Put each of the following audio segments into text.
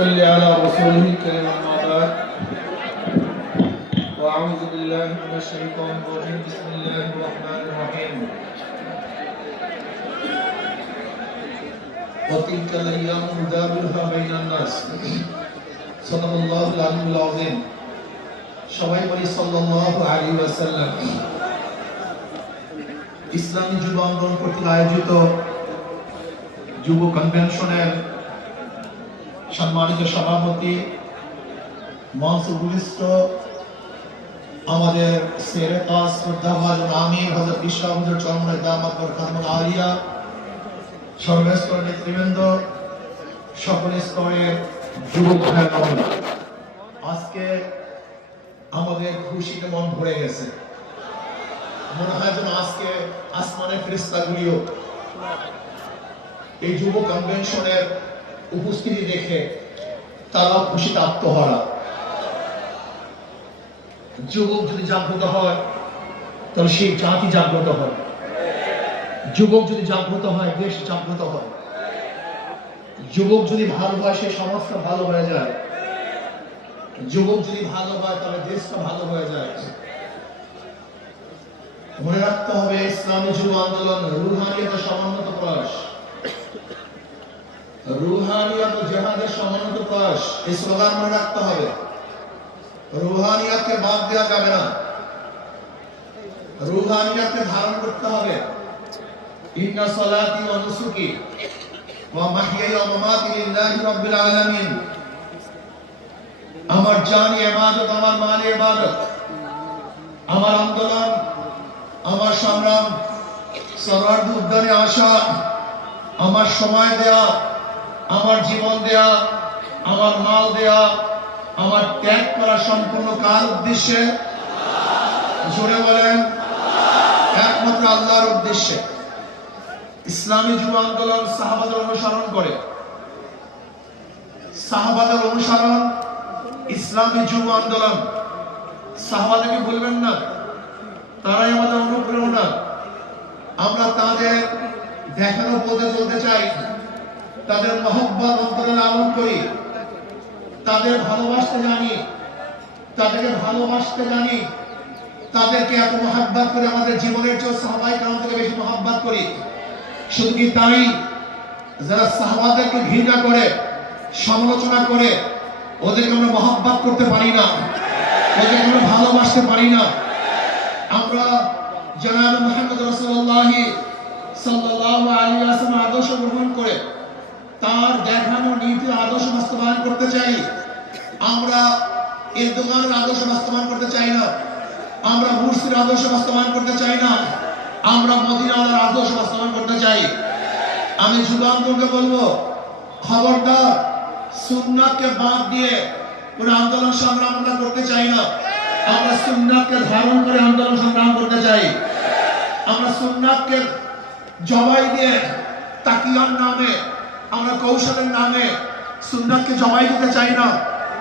صل على رسوله الكريم أما بعد وأعوذ بالله من الشيطان الرجيم بسم الله الرحمن الرحيم وتلك الأيام نداولها بين الناس صدق الله العلي العظيم সবাই বলি সাল্লাল্লাহু আলাইহি ওয়াসাল্লাম ইসলামী যুব আন্দোলন কর্তৃক আয়োজিত যুব কনভেনশনের সম্মানিত সভাপতি মঞ্চ আমাদের সেরেকা শ্রদ্ধাভাজন আমির হজরত বিশ্ববন্ধুর চরমনে দামাত বরখামুল সর্বেশ্বর নেতৃবৃন্দ সকল স্তরের আজকে আমাদের খুশিতে মন ভরে গেছে মনে হয় যেন আজকে আসমানের ফ্রিস্তাগুলিও এই যুব কনভেনশনের উপস্থিতি দেখে তারা খুশিতে আত্মহারা যুবক যদি জাগ্রত হয় তাহলে সেই জাতি জাগ্রত হয় যুবক যদি জাগ্রত হয় দেশ জাগ্রত হয় যুবক যদি ভালো হয় সে সমাজটা ভালো হয়ে যায় যুবক যদি ভালো হয় তাহলে দেশটা ভালো হয়ে যায় মনে রাখতে হবে ইসলামী যুব আন্দোলন রুহানিয়তা সমন্বত প্রয়াস রুহানিয়াত জেহাদের সমানত প্রয়াস এই স্লোগান মনে রাখতে হবে রুহানিয়াতকে বাদ দেওয়া যাবে না রুহানিয়াতকে ধারণ করতে হবে ইন্না সালাতি ওয়া নুসুকি ওয়া মাহইয়াই ওয়া মামাতি লিল্লাহি রাব্বিল আলামিন আমার জানি ইবাদত আমার মানি ইবাদত আমার আন্দোলন আমার সংগ্রাম সর্বার্থ উদ্যানে আসা আমার সময় দেওয়া আমার জীবন দেয়া আমার মাল দেয়া আমার ত্যাগ করা সম্পূর্ণ কার উদ্দেশ্যে জোরে বলেন একমাত্র আল্লাহর উদ্দেশ্যে ইসলামী যুব আন্দোলন সাহাবাদের অনুসরণ করে সাহাবাদের অনুসরণ ইসলামী যুব আন্দোলন সাহাবাদেরকে বলবেন না তারাই আমাদের অনুপ্রেরণা আমরা তাদের দেখানো পথে চলতে চাই তাদের মহব্বত অন্তরে লালন করি তাদের ভালোবাসতে জানি তাদেরকে ভালোবাসতে জানি তাদেরকে এত মহাব্বাত করে আমাদের জীবনের চেয়ে সাহবাই কারণ থেকে বেশি মহাব্বাত করি শুধু কি তাই যারা সাহবাদেরকে ঘৃণা করে সমালোচনা করে ওদেরকে আমরা মহাব্বাত করতে পারি না ওদেরকে আমরা ভালোবাসতে পারি না নীতি আদর্শ বাস্তবায়ন করতে চাই আমরা এই দোকানের আদর্শ বাস্তবায়ন করতে চাই না আমরা মুর্শির আদর্শ বাস্তবায়ন করতে চাই না আমরা মদিনাওয়ালার আদর্শ বাস্তবায়ন করতে চাই আমি যুগান্তকে বলবো খবরদার সুন্নাকে বাদ দিয়ে কোন আন্দোলন সংগ্রাম আমরা করতে চাই না আমরা সুন্নাকে ধারণ করে আন্দোলন সংগ্রাম করতে চাই আমরা সুন্নাকে জবাই দিয়ে তাকিয়ার নামে আমরা কৌশলের নামে সুন্নাতকে জমাই দিতে চাই না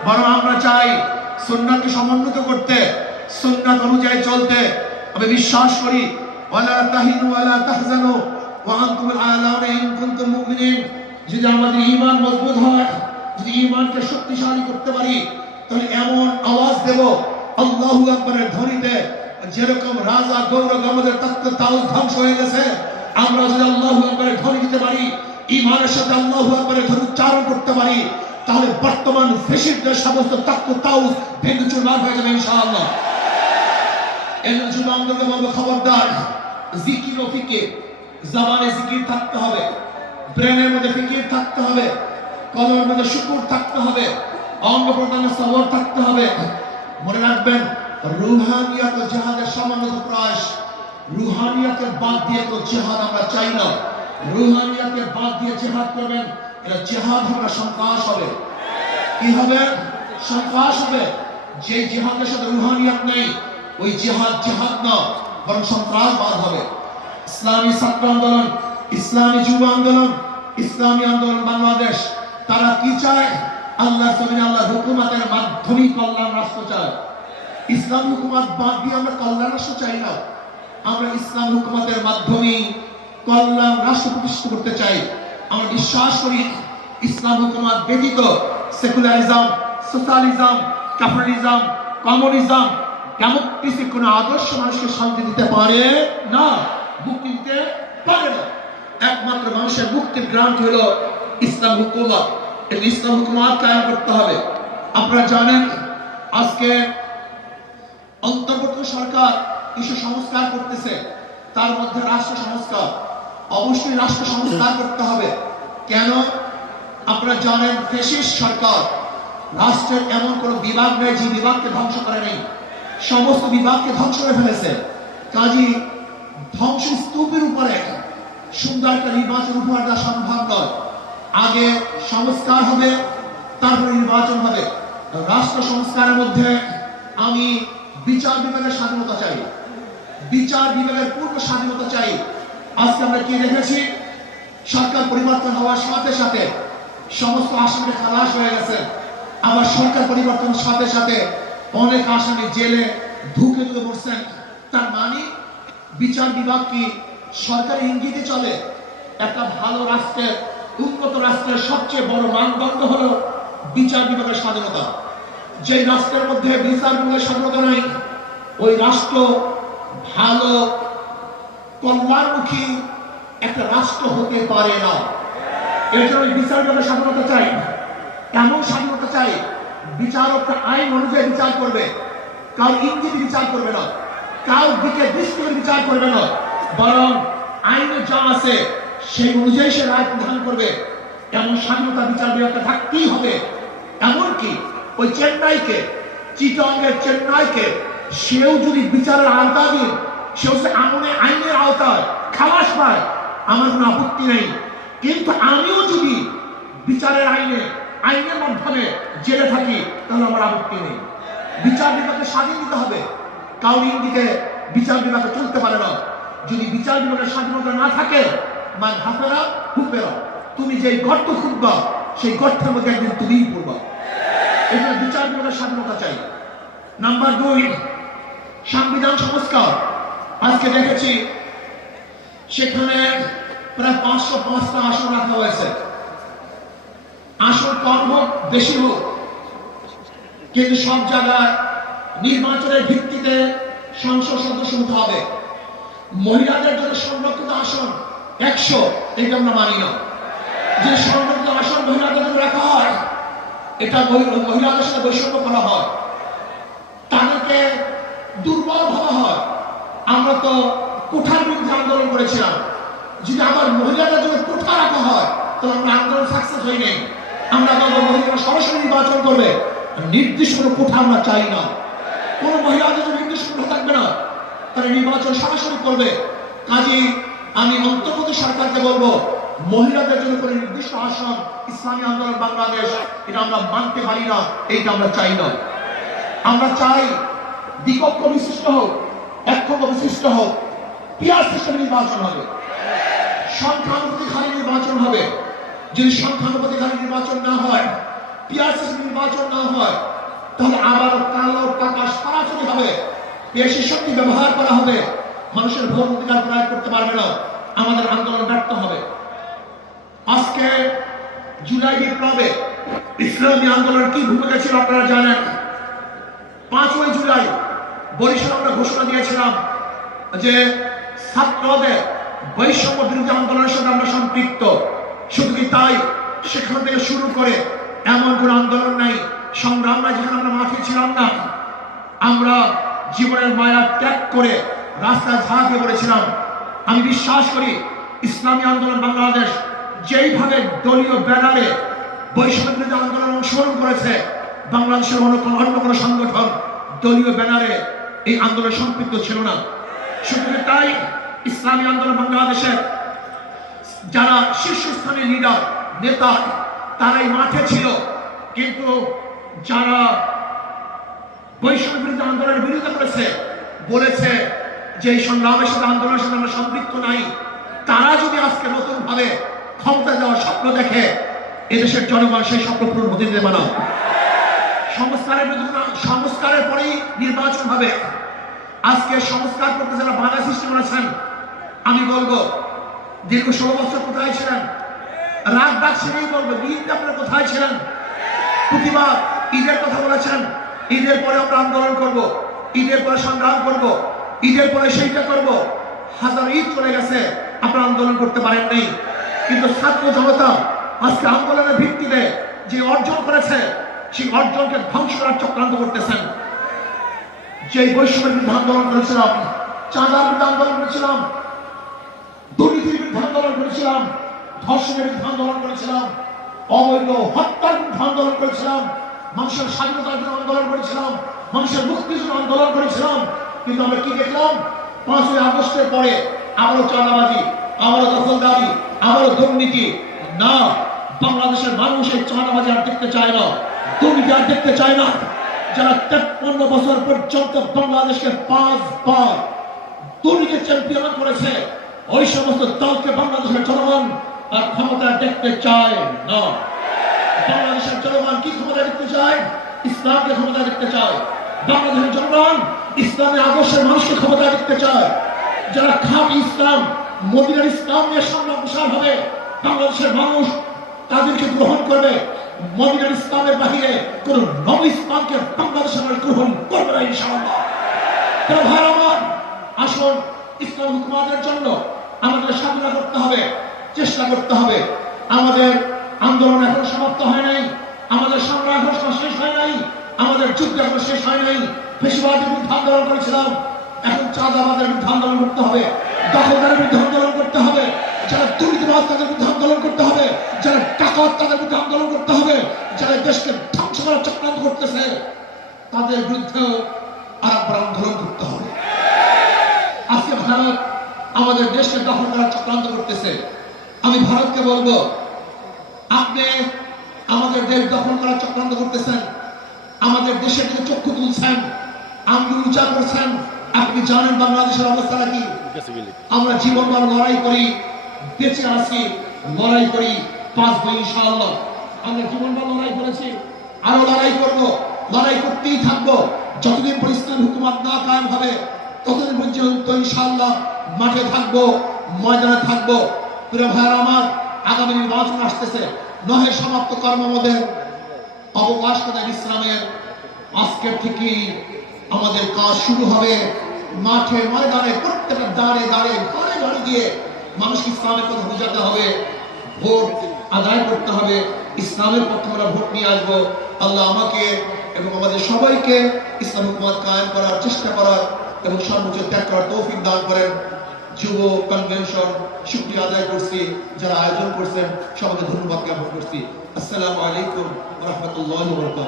বরং আমরা চাই সুন্নাতকে সমন্বিত করতে সুন্নাত অনুযায়ী চলতে আমি বিশ্বাস করি ওয়ালা তাহিনু ওয়ালা তাহজানু ওয়া আনতুমুল আলাউনা ইন কুনতুম মুমিনিন যদি আমাদের ঈমান মজবুত হয় যদি ঈমানকে শক্তিশালী করতে পারি তাহলে এমন আওয়াজ দেব আল্লাহু আকবারের ধ্বনিতে যেরকম রাজা গৌরব আমাদের তত্ত্ব তাও ধ্বংস হয়ে গেছে আমরা যদি আল্লাহু আকবারের ধ্বনি দিতে পারি ইমানের সাথে আল্লাহ আকবরের ধর উচ্চারণ করতে পারি তাহলে বর্তমান ফেসিদের সমস্ত তত্ত্ব তাও ভেঙে চুরমার হয়ে যাবে ইনশাআল্লাহ এর জন্য আমাদেরকে বলবো খবরদার জিকির ও ফিকির জবানে জিকির থাকতে হবে ব্রেনের মধ্যে ফিকির থাকতে হবে কলমের মধ্যে শুকুর থাকতে হবে অঙ্গ প্রদানে সবর থাকতে হবে মনে রাখবেন রুহানিয়াত ও জাহাদের সমানত প্রয়াস রুহানিয়াতের বাদ দিয়ে তো জেহাদ আমরা চাই না রুহানিয়াকে বাদ দিয়ে জেহাদ করবেন এটা জেহাদ হবে সন্ত্রাস হবে কি হবে সন্ত্রাস হবে যে জেহাদের সাথে রুহানিয়াত নেই ওই জেহাদ জেহাদ না বরং বাদ হবে ইসলামী ছাত্র আন্দোলন ইসলামী যুব আন্দোলন ইসলামী আন্দোলন বাংলাদেশ তারা কি চায় আল্লাহ সবিন আল্লাহ হুকুমাতের মাধ্যমে কল্যাণ রাষ্ট্র চায় ইসলাম হুকুমাত বাদ দিয়ে আমরা কল্যাণ রাষ্ট্র চাই না আমরা ইসলাম হুকুমাতের মাধ্যমে কল্যাণ রাষ্ট্র প্রতিষ্ঠা করতে চাই আমরা বিশ্বাস করি ইসলাম হুকুমাত ব্যতীত secularism socialism capitalism communism democracy কোন আদর্শ মানুষকে শান্তি দিতে পারে না মুক্তি দিতে পারে না একমাত্র মানুষের মুক্তির গ্রান্ট হলো ইসলাম হুকুমত এটি ইসলাম হুকুমত কায়ম করতে হবে আপনারা জানেন আজকে অন্তর্বর্তী সরকার কিছু সংস্কার করতেছে তার মধ্যে রাষ্ট্র সংস্কার অবশ্যই রাষ্ট্র সংস্কার করতে হবে কেন আপনারা জানেন ফেসিস সরকার রাষ্ট্রের এমন কোন বিভাগ নেই যে বিভাগকে ধ্বংস করে নেই সমস্ত বিভাগকে ধ্বংস করে ফেলেছে কাজী ধ্বংস স্তূপের উপরে সুন্দর একটা নির্বাচন উপহার দেওয়া সম্ভব নয় আগে সংস্কার হবে তারপরে নির্বাচন হবে রাষ্ট্র সংস্কারের মধ্যে আমি বিচার বিভাগের স্বাধীনতা চাই বিচার বিভাগের পূর্ণ স্বাধীনতা চাই আজকে আমরা কি দেখেছি সরকার পরিবর্তন হওয়ার সাথে সাথে সমস্ত আসামি খালাস হয়ে গেছে আবার সরকার পরিবর্তনের সাথে সাথে অনেক আসামি জেলে ঢুকে ঢুকে পড়ছেন তার মানে বিচার বিভাগ কি সরকারের ইঙ্গিতে চলে একটা ভালো রাষ্ট্রের উন্নত রাষ্ট্রের সবচেয়ে বড় মানদণ্ড হলো বিচার বিভাগের স্বাধীনতা যে রাষ্ট্রের মধ্যে বিচার বিভাগের স্বাধীনতা নাই ওই রাষ্ট্র ভালো কল্যাণমুখী একটা রাষ্ট্র হতে পারে না এর জন্য বিচার বিচারকের স্বাধীনতা চাই এমন স্বাধীনতা চাই বিচারকটা আইন অনুযায়ী বিচার করবে কার ইঙ্গিত বিচার করবে না কার দিকে দৃষ্টি বিচার করবে না বরং আইনে যা আছে সেই অনুযায়ী সে রায় প্রদান করবে এমন স্বাধীনতা বিচার বিভাগটা থাকতেই হবে এমনকি ওই চেন্নাইকে চিটংয়ের চেন্নাইকে সেও যদি বিচারের আওতাধীন সে হচ্ছে আমলে আইনের আওতায় খালাস পায় আমার কোনো আপত্তি নেই কিন্তু আমিও যদি বিচারের আইনে আইনের মাধ্যমে জেলে থাকি তাহলে আমার আপত্তি নেই বিচার বিভাগকে স্বাধীন দিতে হবে কাউরির দিকে বিচার বিভাগে চলতে পারে না যদি বিচার বিভাগের স্বাধীনতা না থাকে মান হাফেরা হুপেরা তুমি যে গর্ত খুঁজবা সেই গর্তের মধ্যে একদিন তুমি পড়বা এটা বিচার বিভাগের স্বাধীনতা চাই নাম্বার দুই সংবিধান সংস্কার আজকে দেখেছি সেখানে প্রায় পাঁচশো পাঁচটা আসন রাখা হয়েছে আসন কম হোক বেশি হোক কিন্তু সব জায়গায় নির্বাচনের ভিত্তিতে সংসদ সদস্য হতে হবে মহিলাদের জন্য সংরক্ষিত আসন একশো এটা আমরা মানি না যে সংরক্ষিত আসন মহিলাদের জন্য রাখা হয় এটা মহিলাদের সাথে বৈষম্য করা হয় তাদেরকে দুর্বল ভাবা আমরা তো কোঠার বিরুদ্ধে আন্দোলন করেছিলাম যদি আমার মহিলাদের জন্য কোঠা রাখা হয় তাহলে আমরা আন্দোলন সাকসেস হই নেই আমরা আমাদের মহিলারা সরাসরি নির্বাচন করবে নির্দিষ্ট কোনো কোঠা আমরা চাই না কোনো মহিলাদের জন্য নির্দিষ্ট কোঠা থাকবে না তারা নির্বাচন সরাসরি করবে কাজে আমি অন্তর্বর্তী সরকারকে বলবো মহিলাদের জন্য কোনো নির্দিষ্ট আসন ইসলামী আন্দোলন বাংলাদেশ এটা আমরা মানতে পারি না এইটা আমরা চাই না আমরা চাই বিপক্ষ বিশিষ্ট হোক ঐক্যবদ্ধ বিশিষ্ট হোক পিয়ার সিস্টেমে নির্বাচন হবে সংখ্যানুপাতিক হারে নির্বাচন হবে যদি সংখ্যানুপাতিক হারে নির্বাচন না হয় পিয়ার সিস্টেম নির্বাচন না হয় তাহলে আবার কালো টাকা সরাসরি হবে পেশি শক্তি ব্যবহার করা হবে মানুষের ভোট অধিকার প্রয়োগ করতে পারবে না আমাদের আন্দোলন ব্যর্থ হবে আজকে জুলাই বিপ্লবে ইসলামী আন্দোলন কি ভূমিকা ছিল আপনারা জানেন পাঁচই জুলাই বরিশাল আমরা ঘোষণা দিয়েছিলাম যে ছাত্রদের বৈষম্য বিরোধী আন্দোলনের সাথে আমরা সম্পৃক্ত শুধু কি তাই সেখান থেকে শুরু করে এমন কোন আন্দোলন নাই সংগ্রাম নাই যেখানে আমরা মাঠে ছিলাম না আমরা জীবনের মায়া ত্যাগ করে রাস্তা ঝাঁকে পড়েছিলাম আমি বিশ্বাস করি ইসলামী আন্দোলন বাংলাদেশ যেইভাবে দলীয় ব্যানারে বৈষম্য আন্দোলন অংশগ্রহণ করেছে বাংলাদেশের অন্য কোনো সংগঠন দলীয় ব্যানারে এই আন্দোলন সম্পৃক্ত ছিল না শুধু তাই ইসলামী আন্দোলন বাংলাদেশের যারা শীর্ষস্থানীয় লিডার নেতা তারাই মাঠে ছিল কিন্তু যারা বৈষম্য বিরুদ্ধে আন্দোলনের বিরোধিতা করেছে বলেছে যে এই সংগ্রামের সাথে আন্দোলনের সাথে আমরা সম্পৃক্ত নাই তারা যদি আজকে নতুন ভাবে ক্ষমতা দেওয়ার স্বপ্ন দেখে এদেশের জনগণ সেই স্বপ্ন পূরণ হতে দেবে না সংস্কারের সংস্কারের পরেই নির্বাচন হবে আজকে সংস্কার করতে যারা বাধা সৃষ্টি করেছেন আমি বলবো দীর্ঘ ষোলো বছর কোথায় ছিলেন রাত বাদ সেটাই বলবো দিনটা আপনারা কোথায় ছিলেন প্রতিবাদ ঈদের কথা বলেছেন ঈদের পরে আমরা আন্দোলন করব। ঈদের পরে সংগ্রাম করব। ঈদের পরে সেইটা করব। হাজার ঈদ চলে গেছে আপনারা আন্দোলন করতে পারেন নাই কিন্তু ছাত্র জনতা আজকে আন্দোলনের ভিত্তিতে যে অর্জন করেছে সেই অর্জনকে ধ্বংস করার চক্রান্ত করতেছেন যে বৈষম্যের বিরুদ্ধে আন্দোলন করেছিলাম চাঁদার বিরুদ্ধে আন্দোলন করেছিলাম দুর্নীতির বিরুদ্ধে আন্দোলন করেছিলাম ধর্ষণের বিরুদ্ধে আন্দোলন করেছিলাম অবৈধ হত্যার বিরুদ্ধে আন্দোলন করেছিলাম মানুষের স্বাধীনতার জন্য আন্দোলন করেছিলাম মানুষের মুক্তির জন্য আন্দোলন করেছিলাম কিন্তু আমরা কি দেখলাম পাঁচই আগস্টের পরে আবারও চাঁদাবাজি আবারও দখলদারি আবারও দুর্নীতি না বাংলাদেশের মানুষের এই চাঁদাবাজি আর দেখতে চায় না তুমি আর দেখতে চায় না যারা তেপ্পান্ন বছর পর্যন্ত বাংলাদেশকে পাঁচ বার দুর্গে চ্যাম্পিয়ন করেছে ওই সমস্ত দলকে বাংলাদেশের জনগণ আর ক্ষমতা দেখতে চায় না বাংলাদেশের জনগণ কি ক্ষমতা দেখতে চায় ইসলামকে ক্ষমতা দেখতে চায় বাংলাদেশের জনগণ ইসলামের আদর্শের মানুষকে ক্ষমতা দেখতে চায় যারা খাম ইসলাম মদিনার ইসলাম নিয়ে সামনে প্রসার হবে বাংলাদেশের মানুষ তাদেরকে গ্রহণ করবে মদিনার ইসলামের বাহিরে কোন নব ইসলামকে বাংলাদেশ আমার গ্রহণ করবে না ইনশাআল্লাহ তারা আসুন ইসলাম হুকুমাতের জন্য আমাদের সাধনা করতে হবে চেষ্টা করতে হবে আমাদের আন্দোলন এখন সমাপ্ত হয় নাই আমাদের সংগ্রাম এখন শেষ হয় নাই আমাদের যুদ্ধ এখন শেষ হয় নাই বেশিরভাগ বিরুদ্ধে আন্দোলন করেছিলাম এখন চাঁদাবাদের বিরুদ্ধে আন্দোলন করতে হবে দখলদারের বিরুদ্ধে আন্দোলন করতে হবে যারা দুর্নীতিবাজ তাদের বিরুদ্ধে আন্দোলন করতে হবে যারা টাকা তাদের বিরুদ্ধে আন্দোলন করতে হবে যারা দেশকে ধ্বংস করার চক্রান্ত করতেছে তাদের বিরুদ্ধে আরেকবার আন্দোলন করতে হবে আজকে ভারত আমাদের দেশকে দখল করার চক্রান্ত করতেছে আমি ভারতকে বলবো আপনি আমাদের দেশ দখল করার চক্রান্ত করতেছেন আমাদের দেশের দিকে চক্ষু তুলছেন আঙ্গুল উঁচা করছেন আপনি জানেন বাংলাদেশের অবস্থা কি আমরা জীবন লড়াই করি বেঁচে আছি লড়াই করি পাঁচবো ইনশাআল্লাহ আমরা জীবনটা লড়াই করেছি আরো লড়াই করবো লড়াই করতেই থাকবো যতদিন পরিষ্কার হুকুমাত না কায়ম হবে ততদিন পর্যন্ত ইনশাল্লাহ মাঠে থাকবো ময়দানে থাকবো প্রিয় ভাইয়ের আমার আগামী নির্বাচন আসতেছে নহে সমাপ্ত কর্ম আমাদের অবকাশ কথা ইসলামের আজকের থেকে আমাদের কাজ শুরু হবে মাঠে ময়দানে প্রত্যেকটা দাঁড়ে দাঁড়ে ঘরে ঘরে গিয়ে মানুষকে ইসলামের কথা বুঝাতে হবে ভোট আদায় করতে হবে ইসলামের পক্ষে আমরা ভোট নিয়ে আসবো আল্লাহ আমাকে এবং আমাদের সবাইকে ইসলাম হুকুমাত কায়েম করার চেষ্টা করার এবং সর্বোচ্চ ত্যাগ করার তৌফিক দান করেন যুব কনভেনশন শুক্রিয়া আদায় করছি যারা আয়োজন করছেন সবাইকে ধন্যবাদ জ্ঞাপন করছি আসসালামু আলাইকুম রহমতুল্লাহ